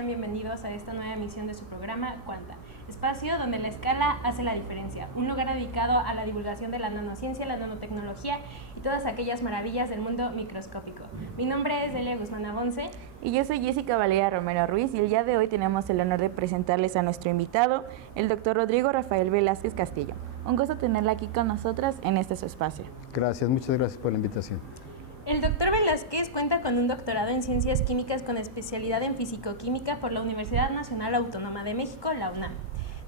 sean bienvenidos a esta nueva emisión de su programa Cuanta, espacio donde la escala hace la diferencia, un lugar dedicado a la divulgación de la nanociencia, la nanotecnología y todas aquellas maravillas del mundo microscópico. Mi nombre es Delia Guzmán Abonce. Y yo soy Jessica Valeria Romero Ruiz y el día de hoy tenemos el honor de presentarles a nuestro invitado, el doctor Rodrigo Rafael Velázquez Castillo. Un gusto tenerla aquí con nosotras en este su espacio. Gracias, muchas gracias por la invitación. El doctor Velázquez cuenta con un doctorado en Ciencias Químicas con especialidad en Físico-Química por la Universidad Nacional Autónoma de México, la UNAM,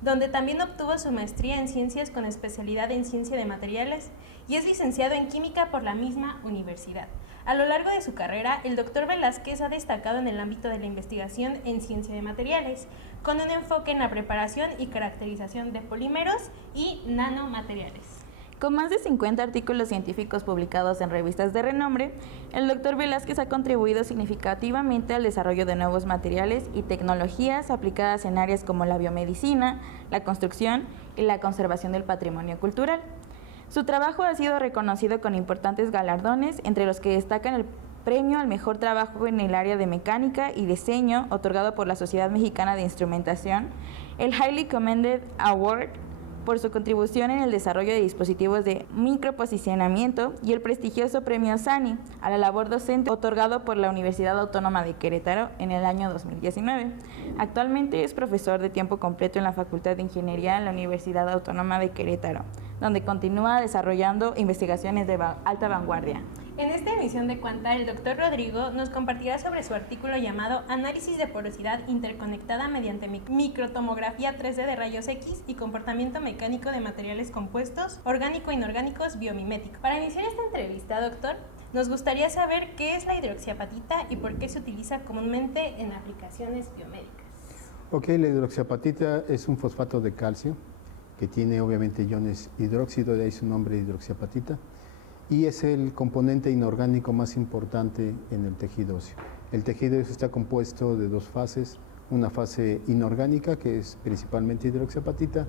donde también obtuvo su maestría en Ciencias con especialidad en Ciencia de Materiales y es licenciado en Química por la misma universidad. A lo largo de su carrera, el doctor Velázquez ha destacado en el ámbito de la investigación en Ciencia de Materiales, con un enfoque en la preparación y caracterización de polímeros y nanomateriales. Con más de 50 artículos científicos publicados en revistas de renombre, el doctor Velázquez ha contribuido significativamente al desarrollo de nuevos materiales y tecnologías aplicadas en áreas como la biomedicina, la construcción y la conservación del patrimonio cultural. Su trabajo ha sido reconocido con importantes galardones, entre los que destacan el Premio al Mejor Trabajo en el área de Mecánica y Diseño, otorgado por la Sociedad Mexicana de Instrumentación, el Highly Commended Award por su contribución en el desarrollo de dispositivos de microposicionamiento y el prestigioso Premio SANI a la labor docente otorgado por la Universidad Autónoma de Querétaro en el año 2019. Actualmente es profesor de tiempo completo en la Facultad de Ingeniería en la Universidad Autónoma de Querétaro, donde continúa desarrollando investigaciones de alta vanguardia. En esta emisión de Cuanta, el doctor Rodrigo nos compartirá sobre su artículo llamado Análisis de porosidad interconectada mediante microtomografía 3D de rayos X y comportamiento mecánico de materiales compuestos, orgánico-inorgánicos, biomiméticos. Para iniciar esta entrevista, doctor, nos gustaría saber qué es la hidroxiapatita y por qué se utiliza comúnmente en aplicaciones biomédicas. Ok, la hidroxiapatita es un fosfato de calcio que tiene obviamente iones hidróxido, de ahí su nombre hidroxiapatita. Y es el componente inorgánico más importante en el tejido óseo. El tejido óseo está compuesto de dos fases, una fase inorgánica que es principalmente hidroxiapatita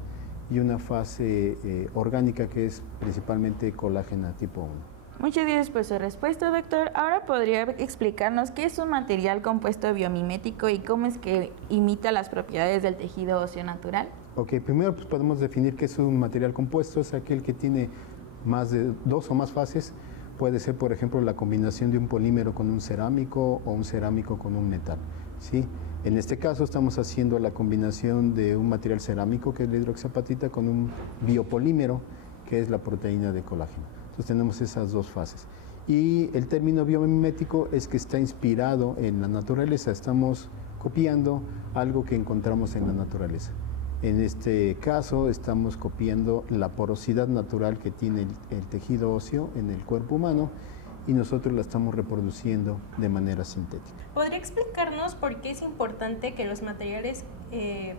y una fase orgánica que es principalmente colágeno tipo 1. Muchas gracias por su respuesta, doctor. Ahora podría explicarnos qué es un material compuesto biomimético y cómo es que imita las propiedades del tejido óseo natural. Ok, primero pues podemos definir qué es un material compuesto, es aquel que tiene más de dos o más fases. Puede ser, por ejemplo, la combinación de un polímero con un cerámico o un cerámico con un metal, ¿sí? En este caso estamos haciendo la combinación de un material cerámico, que es la hidroxiapatita, con un biopolímero, que es la proteína de colágeno. Entonces tenemos esas dos fases. Y el término biomimético es que está inspirado en la naturaleza, estamos copiando algo que encontramos en la naturaleza. En este caso estamos copiando la porosidad natural que tiene el tejido óseo en el cuerpo humano y nosotros la estamos reproduciendo de manera sintética. ¿Podría explicarnos por qué es importante que los materiales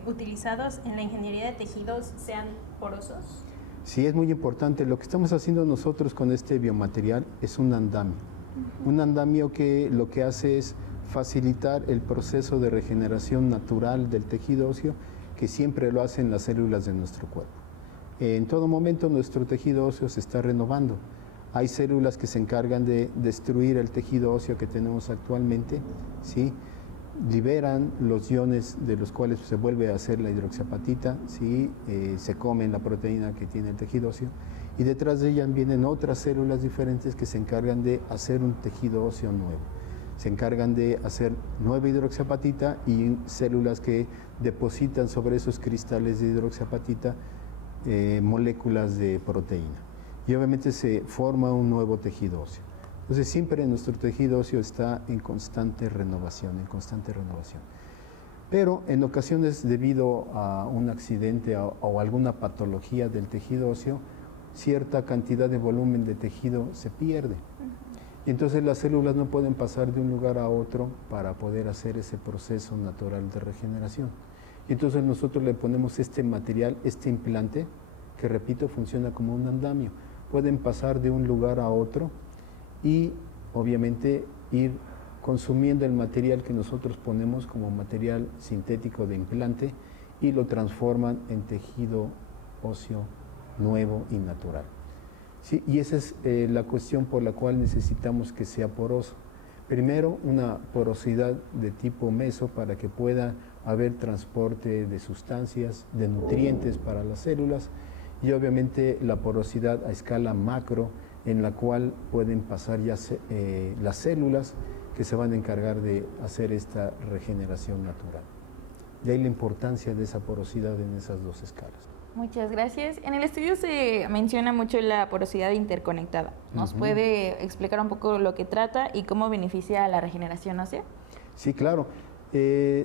utilizados en la ingeniería de tejidos sean porosos? Sí, es muy importante. Lo que estamos haciendo nosotros con este biomaterial es un andamio. Un andamio que lo que hace es facilitar el proceso de regeneración natural del tejido óseo, que siempre lo hacen las células de nuestro cuerpo. En todo momento nuestro tejido óseo se está renovando. Hay células que se encargan de destruir el tejido óseo que tenemos actualmente, ¿sí? Liberan los iones de los cuales se vuelve a hacer la hidroxiapatita, ¿sí? Se comen la proteína que tiene el tejido óseo y detrás de ellas vienen otras células diferentes que se encargan de hacer un tejido óseo nuevo. Se encargan de hacer nueva hidroxiapatita y células que depositan sobre esos cristales de hidroxiapatita moléculas de proteína. Y obviamente se forma un nuevo tejido óseo. Entonces siempre nuestro tejido óseo está en constante renovación, Pero en ocasiones, debido a un accidente o alguna patología del tejido óseo, cierta cantidad de volumen de tejido se pierde. Entonces las células no pueden pasar de un lugar a otro para poder hacer ese proceso natural de regeneración. Entonces nosotros le ponemos este material, este implante, que repito, funciona como un andamio. Pueden pasar de un lugar a otro y obviamente ir consumiendo el material que nosotros ponemos como material sintético de implante y lo transforman en tejido óseo nuevo y natural. Sí, y esa es la cuestión por la cual necesitamos que sea poroso, Primero, una porosidad de tipo meso para que pueda haber transporte de sustancias, de nutrientes para las células, y obviamente la porosidad a escala macro, en la cual pueden pasar ya las células que se van a encargar de hacer esta regeneración natural. De ahí la importancia de esa porosidad en esas dos escalas. Muchas gracias. En el estudio se menciona mucho la porosidad interconectada. ¿Nos puede explicar un poco lo que trata y cómo beneficia a la regeneración ósea? Sí, claro.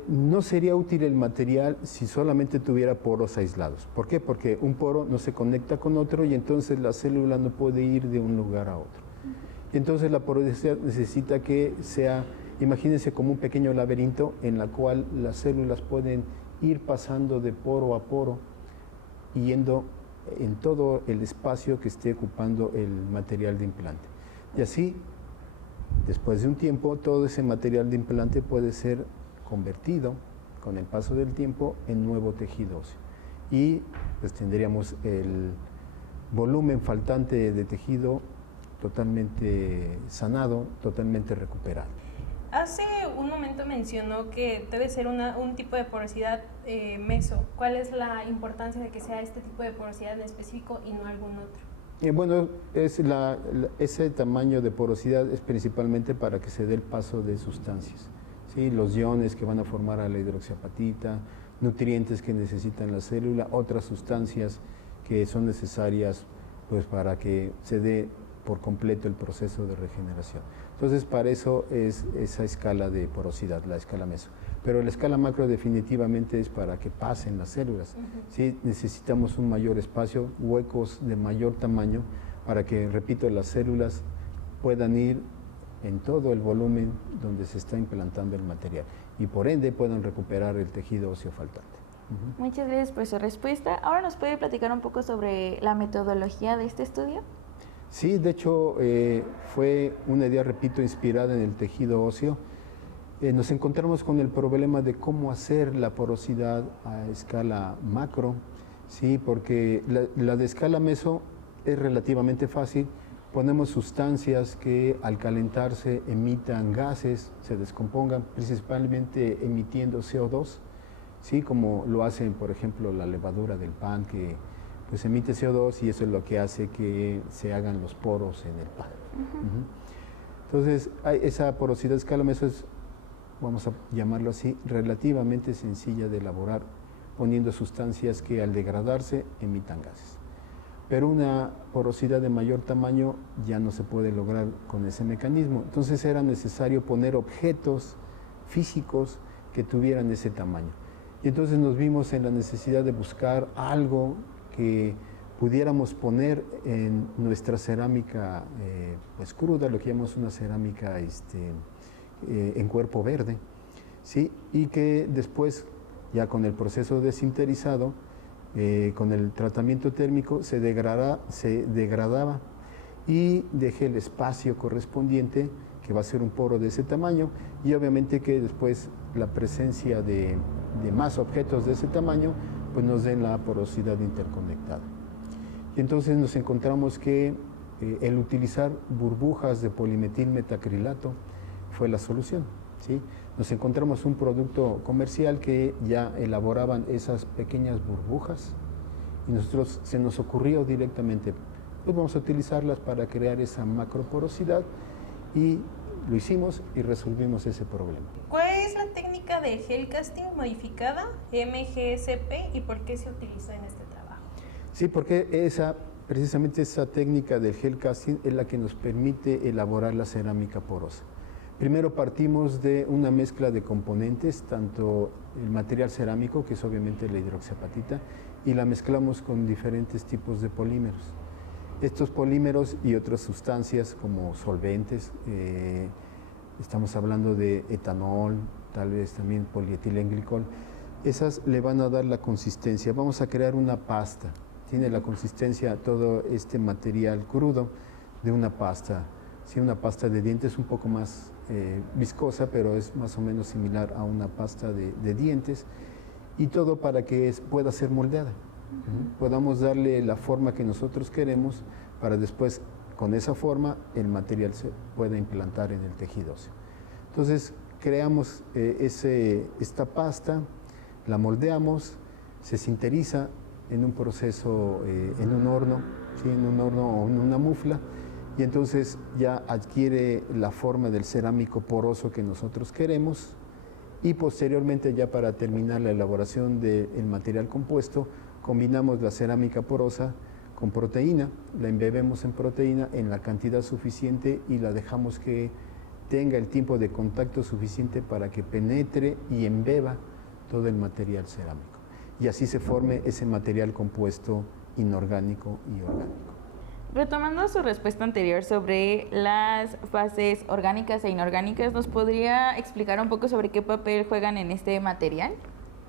No sería útil el material si solamente tuviera poros aislados. ¿Por qué? Porque un poro no se conecta con otro y entonces la célula no puede ir de un lugar a otro. Y entonces la porosidad necesita que sea, imagínense como un pequeño laberinto en la cual las células pueden ir pasando de poro a poro, yendo en todo el espacio que esté ocupando el material de implante. Y así, después de un tiempo, todo ese material de implante puede ser convertido con el paso del tiempo en nuevo tejido óseo. Y pues tendríamos el volumen faltante de tejido totalmente sanado, totalmente recuperado. Hace un momento mencionó que debe ser un tipo de porosidad meso. ¿Cuál es la importancia de que sea este tipo de porosidad en específico y no algún otro? Bueno, ese tamaño de porosidad es principalmente para que se dé el paso de sustancias, ¿sí? Los iones que van a formar a la hidroxiapatita, nutrientes que necesitan la célula, otras sustancias que son necesarias pues, para que se dé por completo el proceso de regeneración. Entonces, para eso es esa escala de porosidad, la escala meso. Pero la escala macro definitivamente es para que pasen las células. ¿Sí? Necesitamos un mayor espacio, huecos de mayor tamaño, para que, repito, las células puedan ir en todo el volumen donde se está implantando el material y por ende puedan recuperar el tejido óseo faltante. Muchas gracias por su respuesta. Ahora nos puede platicar un poco sobre la metodología de este estudio. Sí, de hecho fue una idea, repito, inspirada en el tejido óseo. Nos encontramos con el problema de cómo hacer la porosidad a escala macro, ¿sí? Porque la de escala meso es relativamente fácil. Ponemos sustancias que al calentarse emitan gases, se descompongan, principalmente emitiendo CO2, ¿sí? Como lo hacen, por ejemplo, la levadura del pan, que pues emite CO2 y eso es lo que hace que se hagan los poros en el pan. Entonces, esa porosidad a escala meso es, vamos a llamarlo así, relativamente sencilla de elaborar, poniendo sustancias que al degradarse emitan gases. Pero una porosidad de mayor tamaño ya no se puede lograr con ese mecanismo. Entonces era necesario poner objetos físicos que tuvieran ese tamaño. Y entonces nos vimos en la necesidad de buscar algo que pudiéramos poner en nuestra cerámica pues cruda, lo que llamamos una cerámica en cuerpo verde, ¿sí? Y que después, ya con el proceso de sinterizado, con el tratamiento térmico, se degradaba y dejé el espacio correspondiente, que va a ser un poro de ese tamaño, y obviamente que después la presencia de más objetos de ese tamaño pues nos den la porosidad interconectada. Y entonces nos encontramos que el utilizar burbujas de polimetilmetacrilato fue la solución, ¿sí? Nos encontramos un producto comercial que ya elaboraban esas pequeñas burbujas y nosotros se nos ocurrió directamente, pues vamos a utilizarlas para crear esa macroporosidad y lo hicimos y resolvimos ese problema. ¿Cuál es la técnica de gel casting modificada, MGSP, y por qué se utilizó en este trabajo? Sí, porque precisamente esa técnica del gel casting es la que nos permite elaborar la cerámica porosa. Primero partimos de una mezcla de componentes, tanto el material cerámico, que es obviamente la hidroxiapatita, y la mezclamos con diferentes tipos de polímeros. Estos polímeros y otras sustancias como solventes, estamos hablando de etanol, tal vez también polietilenglicol, esas le van a dar la consistencia. Vamos a crear una pasta, tiene la consistencia todo este material crudo de una pasta. Sí, una pasta de dientes un poco más viscosa, pero es más o menos similar a una pasta de dientes, y todo para que pueda ser moldeada. Podamos darle la forma que nosotros queremos para después, con esa forma, el material se pueda implantar en el tejido óseo. Entonces creamos esta pasta, la moldeamos, se sinteriza en un proceso, en un horno, ¿sí? En un horno o en una mufla, y entonces ya adquiere la forma del cerámico poroso que nosotros queremos, y posteriormente, ya para terminar la elaboración del material compuesto, combinamos la cerámica porosa con proteína, la embebemos en proteína en la cantidad suficiente y la dejamos que tenga el tiempo de contacto suficiente para que penetre y embeba todo el material cerámico. Y así se forme ese material compuesto inorgánico y orgánico. Retomando su respuesta anterior sobre las fases orgánicas e inorgánicas, ¿nos podría explicar un poco sobre qué papel juegan en este material?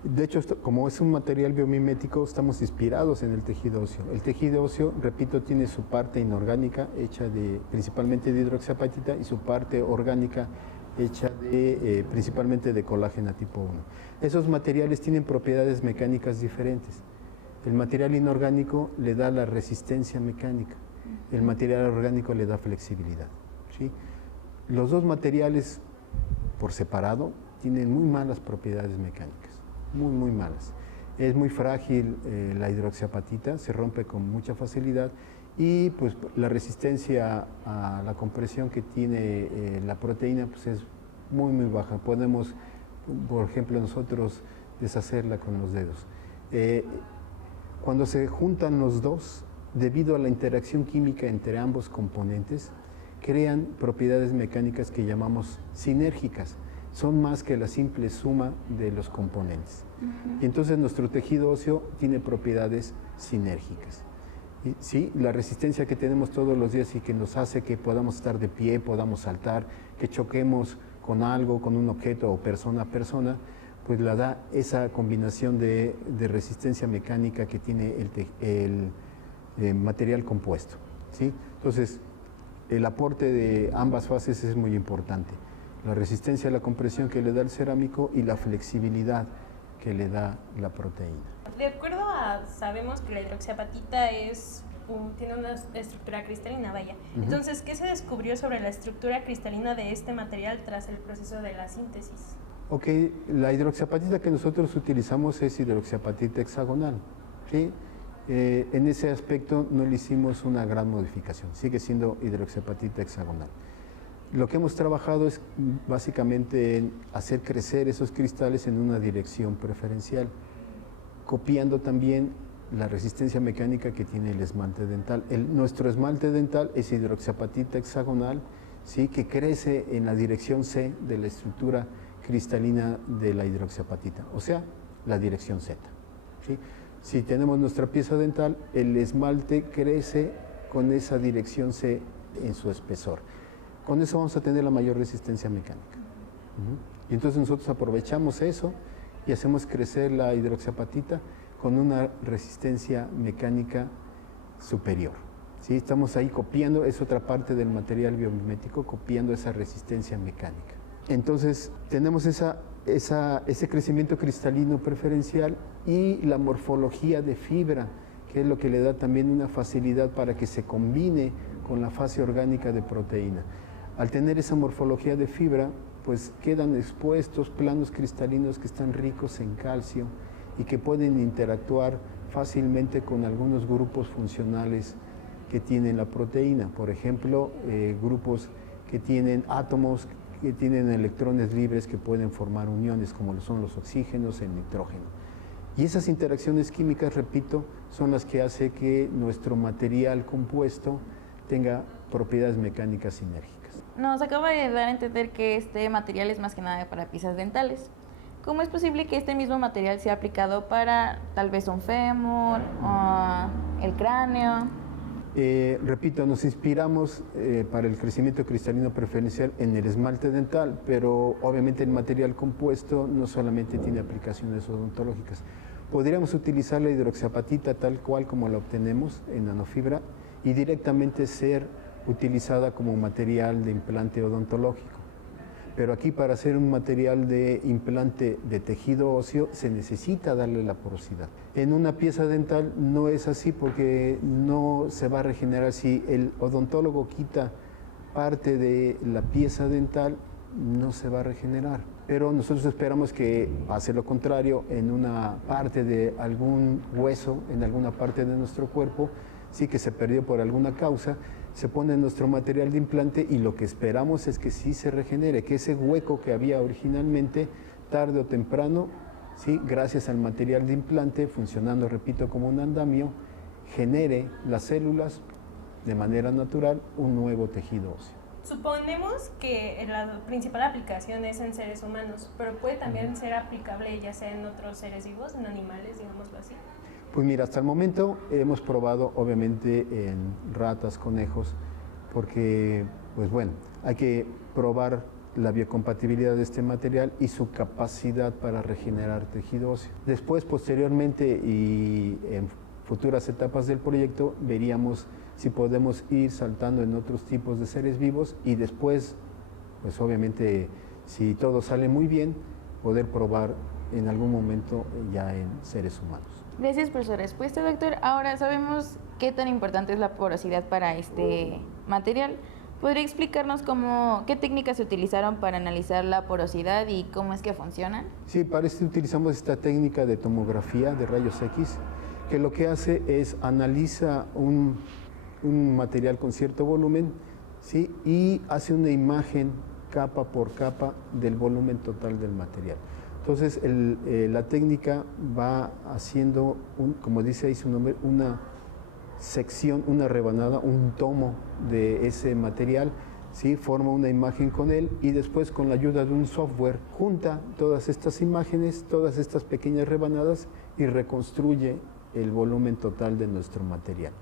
De hecho, como es un material biomimético, estamos inspirados en el tejido óseo. El tejido óseo, repito, tiene su parte inorgánica hecha principalmente de hidroxiapatita y su parte orgánica hecha principalmente de colágeno tipo 1. Esos materiales tienen propiedades mecánicas diferentes. El material inorgánico le da la resistencia mecánica, el material orgánico le da flexibilidad, ¿sí? Los dos materiales por separado tienen muy malas propiedades mecánicas, muy malas. Es muy frágil la hidroxiapatita, se rompe con mucha facilidad, y pues la resistencia a la compresión que tiene la proteína pues es muy baja. Podemos, por ejemplo, nosotros deshacerla con los dedos. Cuando se juntan los dos, debido a la interacción química entre ambos componentes, crean propiedades mecánicas que llamamos sinérgicas. Son más que la simple suma de los componentes. Y entonces nuestro tejido óseo tiene propiedades sinérgicas. Sí, la resistencia que tenemos todos los días y que nos hace que podamos estar de pie, podamos saltar, que choquemos con algo, con un objeto o persona a persona, pues la da esa combinación de resistencia mecánica que tiene el material compuesto, ¿sí? Entonces, el aporte de ambas fases es muy importante. La resistencia a la compresión que le da el cerámico y la flexibilidad que le da la proteína. De acuerdo a, sabemos que la hidroxiapatita tiene una estructura cristalina, vaya. Entonces, ¿qué se descubrió sobre la estructura cristalina de este material tras el proceso de la síntesis? Ok, la hidroxiapatita que nosotros utilizamos es hidroxiapatita hexagonal, ¿sí? En ese aspecto no le hicimos una gran modificación, sigue siendo hidroxiapatita hexagonal. Lo que hemos trabajado es básicamente en hacer crecer esos cristales en una dirección preferencial, copiando también la resistencia mecánica que tiene el esmalte dental. Nuestro esmalte dental es hidroxiapatita hexagonal, ¿sí? Que crece en la dirección C de la estructura cristalina de la hidroxiapatita, o sea, la dirección Z, ¿sí? Si tenemos nuestra pieza dental, el esmalte crece con esa dirección C en su espesor. Con eso vamos a tener la mayor resistencia mecánica. Y entonces nosotros aprovechamos eso y hacemos crecer la hidroxiapatita con una resistencia mecánica superior, ¿sí? Estamos ahí copiando, es otra parte del material biomimético, copiando esa resistencia mecánica. Entonces tenemos ese crecimiento cristalino preferencial y la morfología de fibra, que es lo que le da también una facilidad para que se combine con la fase orgánica de proteína. Al tener esa morfología de fibra, pues quedan expuestos planos cristalinos que están ricos en calcio y que pueden interactuar fácilmente con algunos grupos funcionales que tiene la proteína. Por ejemplo, grupos que tienen átomos, que tienen electrones libres que pueden formar uniones, como son los oxígenos, el nitrógeno. Y esas interacciones químicas, repito, son las que hacen que nuestro material compuesto tenga propiedades mecánicas sinérgicas. Nos acaba de dar a entender que este material es más que nada para piezas dentales. ¿Cómo es posible que este mismo material sea aplicado para tal vez un fémur o el cráneo? Repito, nos inspiramos para el crecimiento cristalino preferencial en el esmalte dental, pero obviamente el material compuesto no solamente tiene aplicaciones odontológicas. Podríamos utilizar la hidroxiapatita tal cual como la obtenemos en nanofibra y directamente ser utilizada como material de implante odontológico. Pero aquí, para hacer un material de implante de tejido óseo, se necesita darle la porosidad. En una pieza dental no es así, porque no se va a regenerar. Si el odontólogo quita parte de la pieza dental, no se va a regenerar. Pero nosotros esperamos que pase lo contrario en una parte de algún hueso, en alguna parte de nuestro cuerpo, sí que se perdió por alguna causa, se pone nuestro material de implante y lo que esperamos es que sí se regenere, que ese hueco que había originalmente, tarde o temprano, sí, gracias al material de implante, funcionando, repito, como un andamio, genere las células de manera natural un nuevo tejido óseo. Suponemos que la principal aplicación es en seres humanos, pero puede también ser aplicable ya sea en otros seres vivos, en animales, digámoslo así. Pues mira, hasta el momento hemos probado obviamente en ratas, conejos, porque pues bueno, hay que probar la biocompatibilidad de este material y su capacidad para regenerar tejido óseo. Después, posteriormente y en futuras etapas del proyecto, veríamos si podemos ir saltando en otros tipos de seres vivos y después, pues obviamente, si todo sale muy bien, poder probar en algún momento ya en seres humanos. Gracias por su respuesta, doctor. Ahora sabemos qué tan importante es la porosidad para este material. ¿Podría explicarnos qué técnicas se utilizaron para analizar la porosidad y cómo es que funcionan? Sí, para esto utilizamos esta técnica de tomografía de rayos X, que lo que hace es analiza un material con cierto volumen, ¿sí? Y hace una imagen capa por capa del volumen total del material. Entonces, la técnica va haciendo, como dice ahí su nombre, una sección, una rebanada, un tomo de ese material, ¿sí? Forma una imagen con él y después con la ayuda de un software junta todas estas imágenes, todas estas pequeñas rebanadas y reconstruye el volumen total de nuestro material.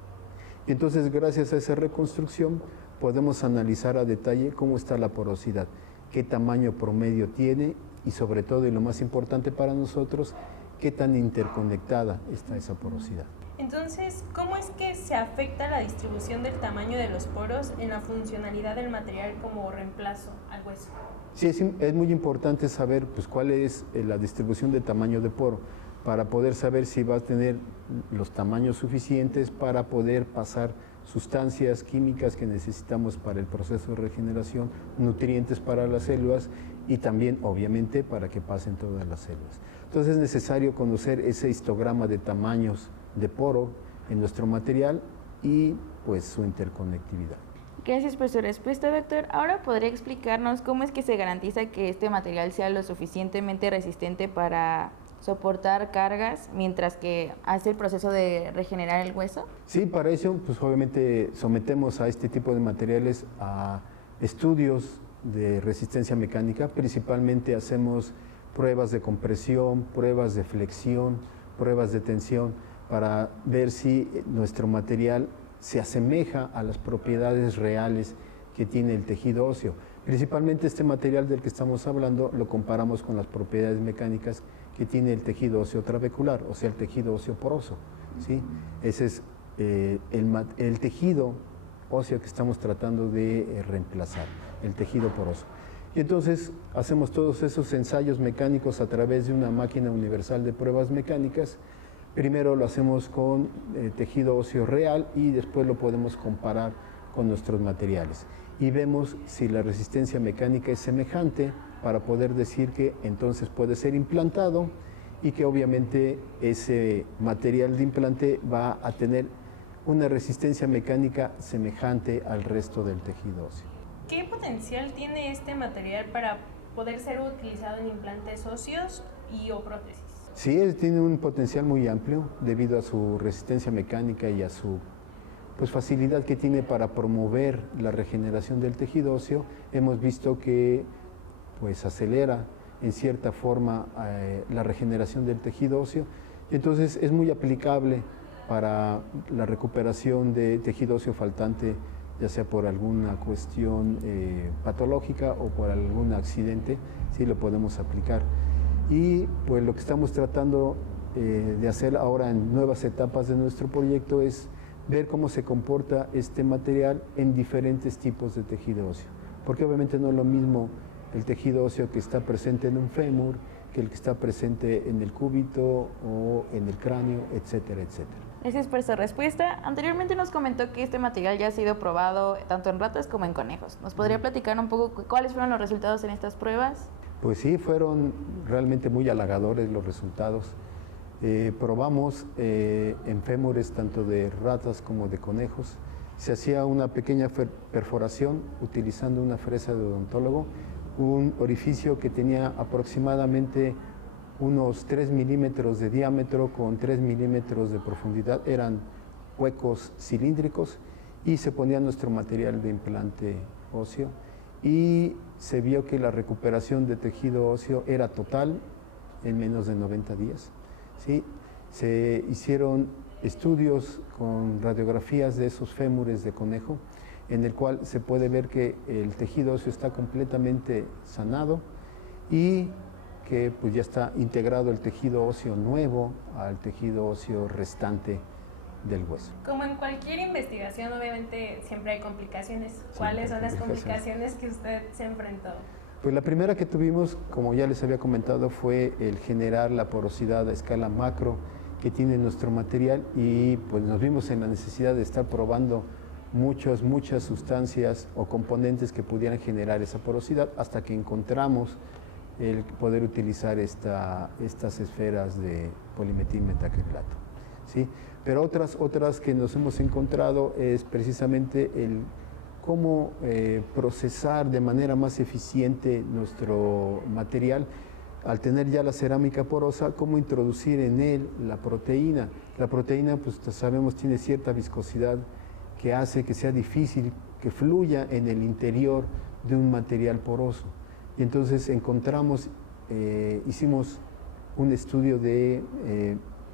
Y entonces, gracias a esa reconstrucción, podemos analizar a detalle cómo está la porosidad, qué tamaño promedio tiene y sobre todo, y lo más importante para nosotros, qué tan interconectada está esa porosidad. Entonces, ¿cómo es que se afecta la distribución del tamaño de los poros en la funcionalidad del material como reemplazo al hueso? Sí, es muy importante saber pues, cuál es la distribución de tamaño de poro para poder saber si va a tener los tamaños suficientes para poder pasar sustancias químicas que necesitamos para el proceso de regeneración, nutrientes para las células y también, obviamente, para que pasen todas las células. Entonces es necesario conocer ese histograma de tamaños de poro en nuestro material y pues su interconectividad. Gracias por su respuesta, doctor. Ahora podría explicarnos cómo es que se garantiza que este material sea lo suficientemente resistente para soportar cargas mientras que hace el proceso de regenerar el hueso. Sí, para eso pues obviamente sometemos a este tipo de materiales a estudios de resistencia mecánica. Principalmente hacemos pruebas de compresión, pruebas de flexión, pruebas de tensión para ver si nuestro material se asemeja a las propiedades reales que tiene el tejido óseo. Principalmente este material del que estamos hablando lo comparamos con las propiedades mecánicas que tiene el tejido óseo trabecular, o sea, el tejido óseo poroso, ¿sí? Ese es el tejido óseo que estamos tratando de reemplazar, el tejido poroso. Y entonces hacemos todos esos ensayos mecánicos a través de una máquina universal de pruebas mecánicas. Primero lo hacemos con tejido óseo real y después lo podemos comparar con nuestros materiales. Y vemos si la resistencia mecánica es semejante para poder decir que entonces puede ser implantado y que obviamente ese material de implante va a tener una resistencia mecánica semejante al resto del tejido óseo. ¿Qué potencial tiene este material para poder ser utilizado en implantes óseos o prótesis? Sí, tiene un potencial muy amplio debido a su resistencia mecánica y a su facilidad que tiene para promover la regeneración del tejido óseo. Hemos visto que acelera en cierta forma la regeneración del tejido óseo. Entonces es muy aplicable para la recuperación de tejido óseo faltante, ya sea por alguna cuestión patológica o por algún accidente, sí lo podemos aplicar. Y pues lo que estamos tratando de hacer ahora en nuevas etapas de nuestro proyecto es ver cómo se comporta este material en diferentes tipos de tejido óseo, porque obviamente no es lo mismo el tejido óseo que está presente en un fémur que el que está presente en el cúbito o en el cráneo, etcétera, etcétera. Gracias por su respuesta. Anteriormente nos comentó que este material ya ha sido probado tanto en ratas como en conejos. ¿Nos podría platicar un poco cuáles fueron los resultados en estas pruebas? Pues sí, fueron realmente muy halagadores los resultados. Probamos en fémures tanto de ratas como de conejos. Se hacía una pequeña perforación utilizando una fresa de odontólogo, un orificio que tenía aproximadamente unos 3 milímetros de diámetro con 3 milímetros de profundidad. Eran huecos cilíndricos y se ponía nuestro material de implante óseo y se vio que la recuperación de tejido óseo era total en menos de 90 días. ¿Sí? Se hicieron estudios con radiografías de esos fémures de conejo, en el cual se puede ver que el tejido óseo está completamente sanado y que pues ya está integrado el tejido óseo nuevo al tejido óseo restante del hueso. Como en cualquier investigación, obviamente siempre hay complicaciones. ¿Cuáles son las complicaciones que usted se enfrentó? Pues la primera que tuvimos, como ya les había comentado, fue el generar la porosidad a escala macro que tiene nuestro material y pues nos vimos en la necesidad de estar probando muchas sustancias o componentes que pudieran generar esa porosidad hasta que encontramos el poder utilizar estas esferas de polimetilmetacrilato, ¿sí? Pero otras que nos hemos encontrado es precisamente el cómo procesar de manera más eficiente nuestro material. Al tener ya la cerámica porosa, cómo introducir en él la proteína. La proteína, pues sabemos, tiene cierta viscosidad que hace que sea difícil que fluya en el interior de un material poroso. Y entonces hicimos un estudio de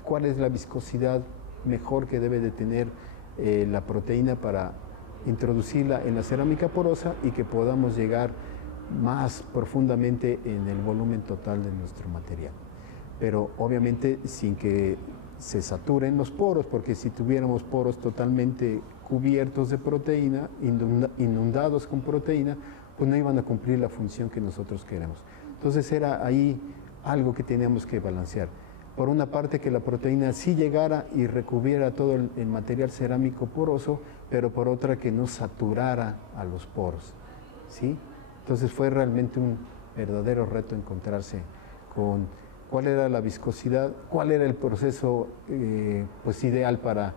cuál es la viscosidad mejor que debe de tener la proteína para introducirla en la cerámica porosa y que podamos llegar más profundamente en el volumen total de nuestro material. Pero obviamente sin que se saturen los poros, porque si tuviéramos poros totalmente cubiertos de proteína, inundados con proteína, pues no iban a cumplir la función que nosotros queremos. Entonces era ahí algo que teníamos que balancear. Por una parte, que la proteína sí llegara y recubriera todo el material cerámico poroso, pero por otra que no saturara a los poros, ¿sí? Entonces fue realmente un verdadero reto encontrarse con cuál era la viscosidad, cuál era el proceso pues ideal para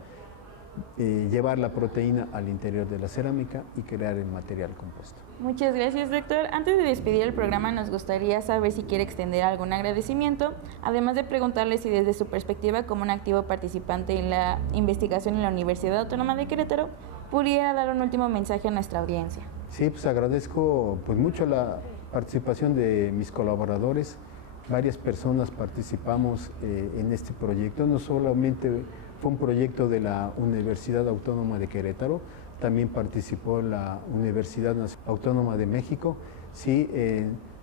llevar la proteína al interior de la cerámica y crear el material compuesto. Muchas gracias, doctor. Antes de despedir el programa, nos gustaría saber si quiere extender algún agradecimiento, además de preguntarle si desde su perspectiva como un activo participante en la investigación en la Universidad Autónoma de Querétaro, pudiera dar un último mensaje a nuestra audiencia. Sí, pues agradezco pues mucho la participación de mis colaboradores. Varias personas participamos en este proyecto. No solamente fue un proyecto de la Universidad Autónoma de Querétaro, también participó la Universidad Autónoma de México, sí,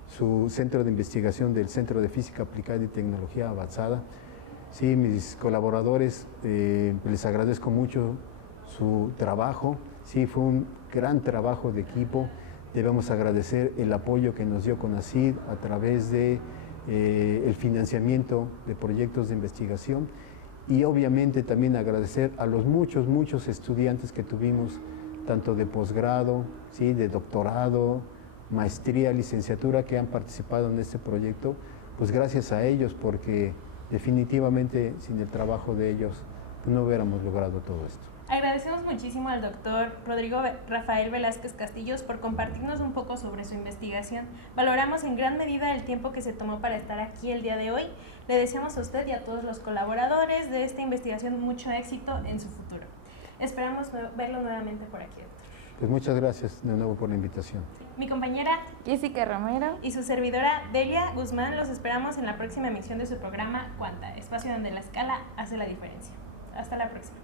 su centro de investigación del Centro de Física Aplicada y Tecnología Avanzada. Sí, mis colaboradores, les agradezco mucho su trabajo. Sí, fue un gran trabajo de equipo. Debemos agradecer el apoyo que nos dio CONACYT a través de el financiamiento de proyectos de investigación y obviamente también agradecer a los muchos estudiantes que tuvimos, tanto de posgrado, ¿sí?, de doctorado, maestría, licenciatura, que han participado en este proyecto. Pues gracias a ellos, porque definitivamente sin el trabajo de ellos pues no hubiéramos logrado todo esto. Agradecemos muchísimo al doctor Rodrigo Rafael Velázquez Castillos por compartirnos un poco sobre su investigación. Valoramos en gran medida el tiempo que se tomó para estar aquí el día de hoy. Le deseamos a usted y a todos los colaboradores de esta investigación mucho éxito en su futuro. Esperamos verlo nuevamente por aquí, doctor. Pues muchas gracias de nuevo por la invitación. Mi compañera Jessica Romero y su servidora Delia Guzmán los esperamos en la próxima emisión de su programa Cuanta, espacio donde la escala hace la diferencia. Hasta la próxima.